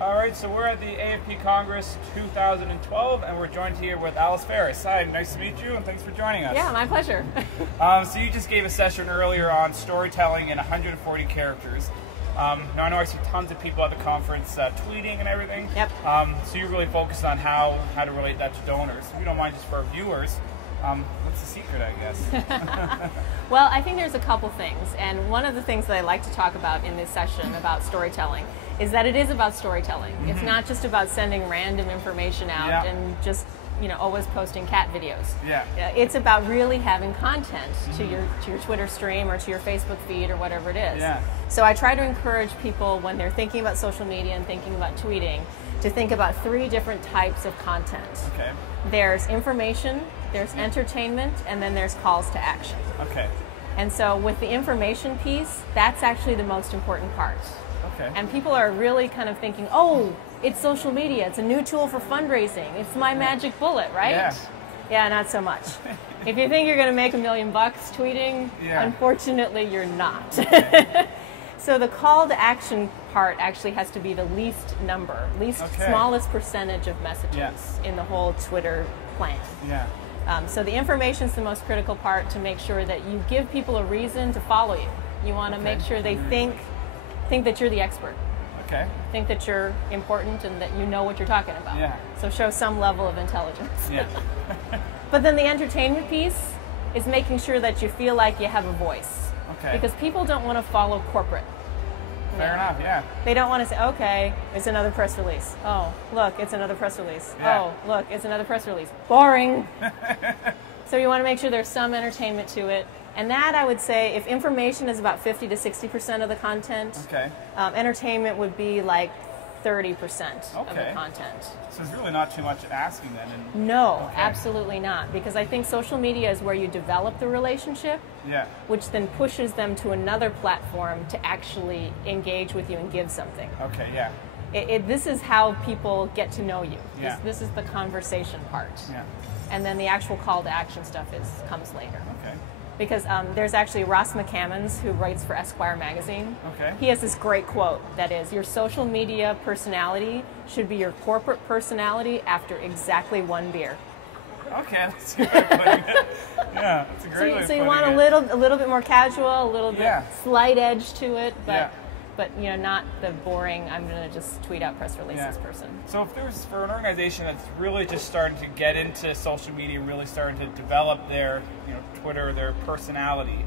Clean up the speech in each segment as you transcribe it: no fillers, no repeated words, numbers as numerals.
All right, so we're at the AFP Congress 2012, and we're joined here with Alice Ferris. Hi, nice to meet you, and thanks for joining us. Yeah, my pleasure. So you just gave a session earlier on storytelling in 140 characters. Now I know I see tons of people at the conference tweeting and everything. Yep. So you're really focused on how to relate that to donors. If you don't mind, just for our viewers, what's the secret, I guess? Well, I think there's a couple things, and one of the things that I like to talk about in this session about storytelling is that it is about storytelling. Mm-hmm. It's not just about sending random information out and just always posting cat videos. Yeah. It's about really having content to your Twitter stream or to your Facebook feed or whatever it is. Yeah. So I try to encourage people when they're thinking about social media and thinking about tweeting to think about 3 different types of content. Okay. There's information, there's entertainment, and then there's calls to action. Okay. And so with the information piece, that's actually the most important part. Okay. And people are really kind of thinking, oh, it's social media, it's a new tool for fundraising, it's my magic bullet, right? Yeah. Yeah, not so much. If you think you're going to make $1 million tweeting, unfortunately you're not. So the call to action part actually has to be the least smallest percentage of messages in the whole Twitter plan. Yeah. So the information is the most critical part to make sure that you give people a reason to follow you. You want to make sure they think that you're the expert. Okay. Think that you're important and that you know what you're talking about. Yeah. So show some level of intelligence. Yeah. But then the entertainment piece is making sure that you feel like you have a voice. Okay. Because people don't want to follow corporate. Fair enough, yeah. They don't want to say, okay, it's another press release. Oh, look, it's another press release. Yeah. Oh, look, it's another press release. Boring. So you want to make sure there's some entertainment to it. And that, I would say, if information is about 50 to 60% of the content, entertainment would be like 30% of the content. So it's really not too much asking then? No, absolutely not. Because I think social media is where you develop the relationship, which then pushes them to another platform to actually engage with you and give something. Okay, yeah. This is how people get to know you. Yeah. This is the conversation part. Yeah. And then the actual call to action stuff comes later. Okay. Because there's actually Ross McCammons, who writes for Esquire magazine. Okay. He has this great quote that is, your social media personality should be your corporate personality after exactly 1 beer. Okay, that's a good way of putting it. Yeah, that's a great way of putting it. So you want a little bit more casual, a little bit slight edge to it, but not the boring, I'm going to just tweet out press releases person. So if there's, for an organization that's really just starting to get into social media, really starting to develop their, Twitter, their personality,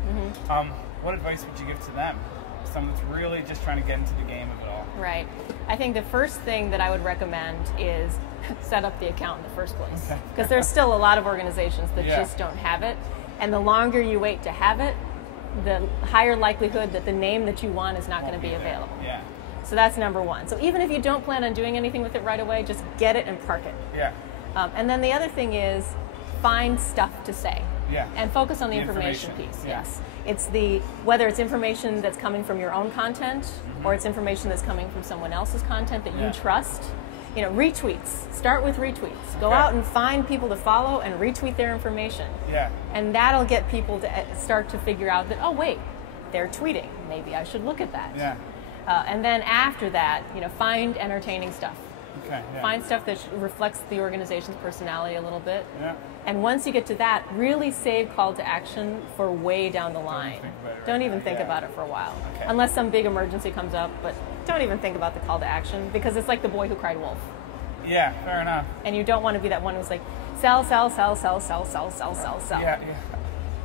what advice would you give to them? Someone that's really just trying to get into the game of it all. Right. I think the first thing that I would recommend is set up the account in the first place. Because there's still a lot of organizations that just don't have it. And the longer you wait to have it, the higher likelihood that the name that you want is not going to be available. Yeah. So that's number one. So even if you don't plan on doing anything with it right away, just get it and park it. Yeah. And then the other thing is find stuff to say. Yeah. And focus on the information piece. Yeah. Yes. It's whether it's information that's coming from your own content or it's information that's coming from someone else's content that you trust. Retweets. Start with retweets. Go out and find people to follow and retweet their information. Yeah. And that'll get people to start to figure out that, oh, wait, they're tweeting. Maybe I should look at that. Yeah. And then after that, find entertaining stuff. Okay. Yeah. Find stuff that reflects the organization's personality a little bit. Yeah. And once you get to that, really save call to action for way down the line. Don't even think about it for a while. Okay. Unless some big emergency comes up, but don't even think about the call to action because it's like the boy who cried wolf. Yeah, fair enough. And you don't want to be that one who's like, sell, sell, sell, sell, sell, sell, sell, sell, sell. Yeah.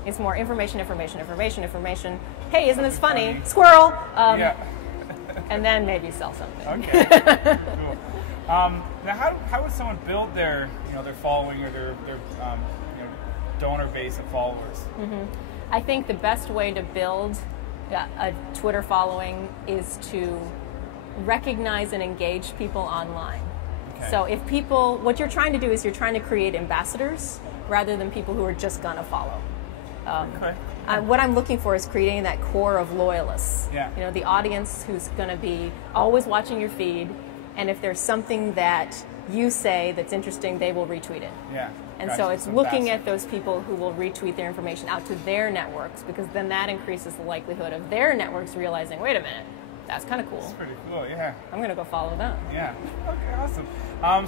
It's more information, information, information, information. Hey, isn't this funny? Squirrel! And then maybe sell something. Okay. Cool. Now, how would someone build their following or their donor base of followers? I think the best way to build a Twitter following is to recognize and engage people online. Okay. So if what you're trying to do is you're trying to create ambassadors rather than people who are just gonna follow. What I'm looking for is creating that core of loyalists. Yeah. The audience who's gonna be always watching your feed, and if there's something that you say that's interesting, they will retweet it. Yeah. And so it's looking at those people who will retweet their information out to their networks, because then that increases the likelihood of their networks realizing, wait a minute, That's kind of cool. That's pretty cool, yeah. I'm going to go follow them. Yeah. Okay, awesome.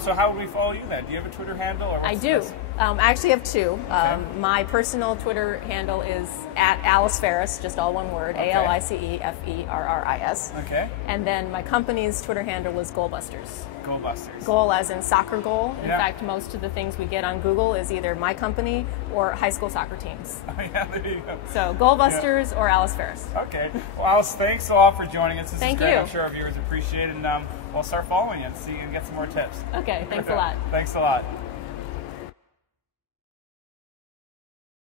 So how would we follow you then? Do you have a Twitter handle? Or I do. I actually have two. Okay. My personal Twitter handle is at Alice Ferris, just all one word, Okay. ALICEFERRIS. Okay. And then my company's Twitter handle is GoalBusters. GoalBusters. Goal as in soccer goal. In Yeah. fact, most of the things we get on Google is either my company or high school soccer teams. Oh, yeah, there you go. So GoalBusters or Alice Ferris. Okay. Well, Alice, thanks all for joining us. This Thank is great. you. I'm sure our viewers appreciate it, and we'll start following you and see and get some more tips. Okay, thanks a lot. Thanks a lot.